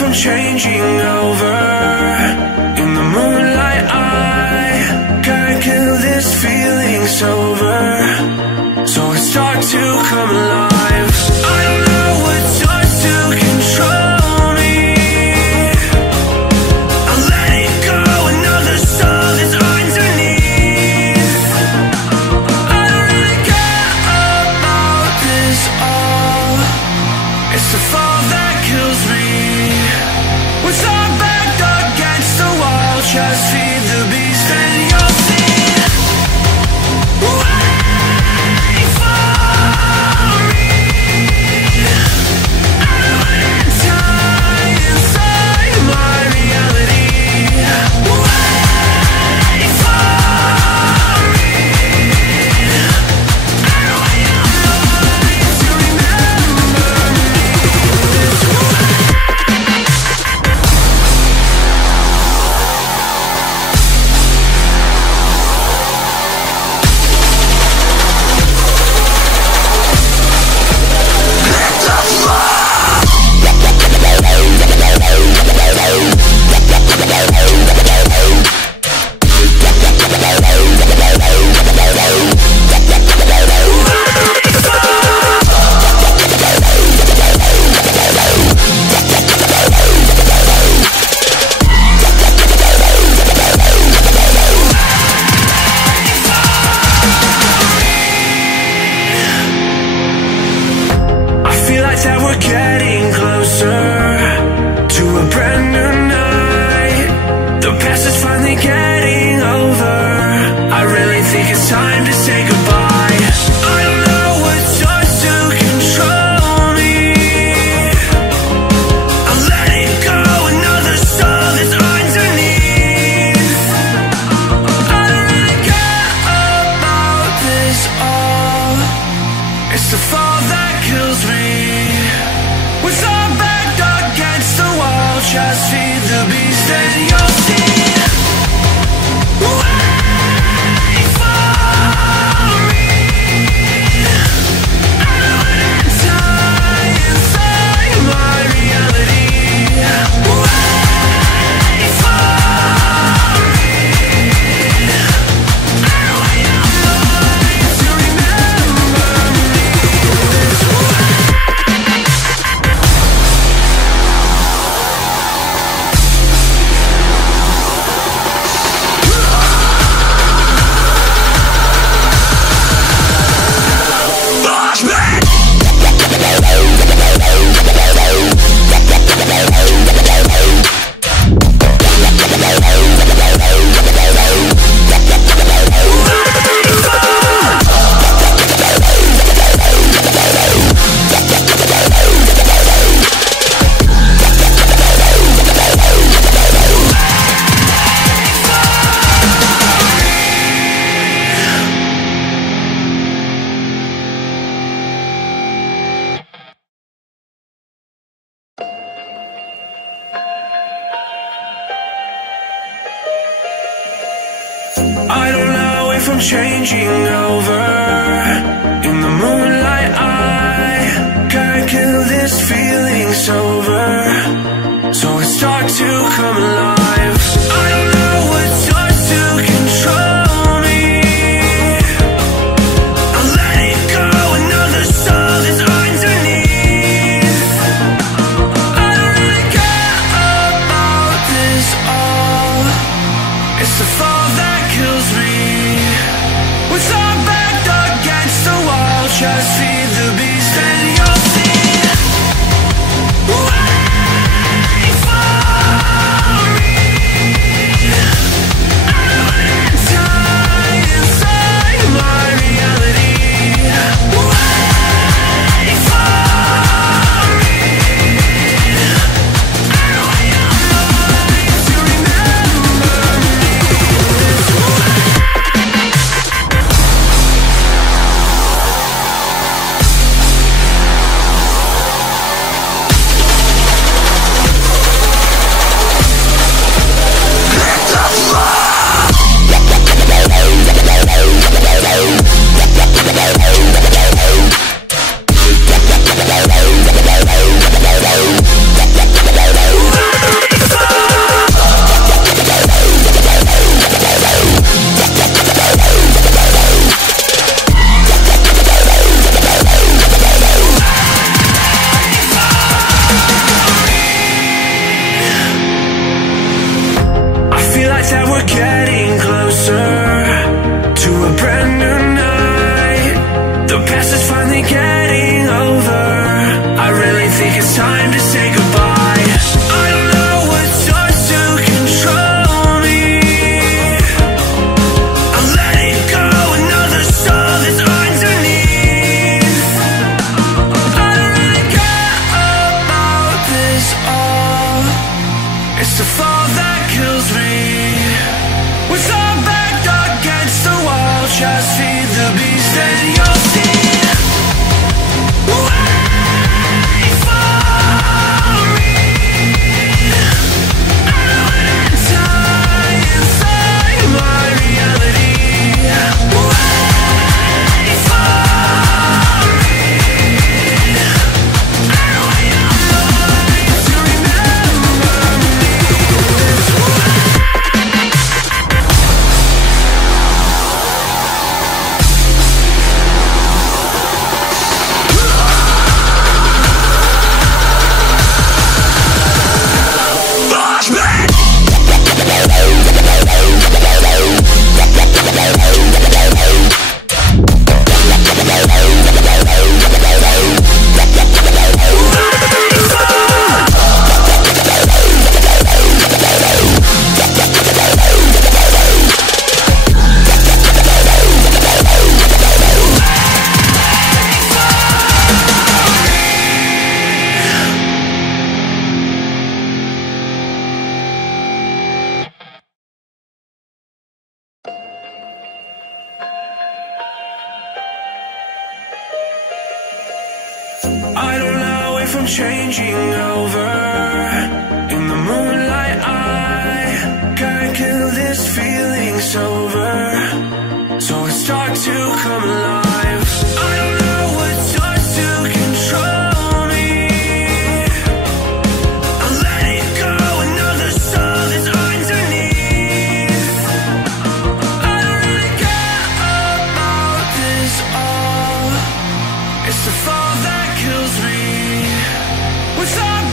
from changing over. In the moonlight I can't kill this feeling sober, so I start to come alive. I don't know what starts to control me. I'll let it go, another soul that's underneath. I don't really care about this all. It's the fall that kills me. With our back against the wall, just feed the beast and you'll see. Wait for me. I don't wanna die inside my reality. Wait for me. I don't want your mind to remember me this way. That we're getting closer to a brand new night. The past is finally getting over. I really think it's time to say goodbye. I don't know what starts to control me. I'll let it go, another soul that's underneath. I don't really care about this all. It's the fall that kills me. With our back against the wall, just feed the beast and you'll see. Wait for me. I don't wanna die inside my reality. Wait for me. I don't want your mind to remember me this way. I don't know if I'm changing over. In the moonlight I can't kill this feeling sober, so I start to come alive. I don't know what starts to control me. I'll let it go, another soul that's underneath. I don't really care about this all. It's the fall that kills me. With our back against the wall, just feed the beast and you'll see. Wait for me. I don't wanna die inside my reality. Wait for me. I don't want your mind to remember me this way. the beast, then you'll see. Wait for me. I know an answer inside my reality. Wait for me. I know you're mine to remember me this way. I don't know if I'm changing over. In the moonlight I can't kill this feeling sober, so I start to come alive. I don't know what starts to control me. I'll let it go, another soul that's underneath. I don't really care about this all. It's the fall that kills me. What's up?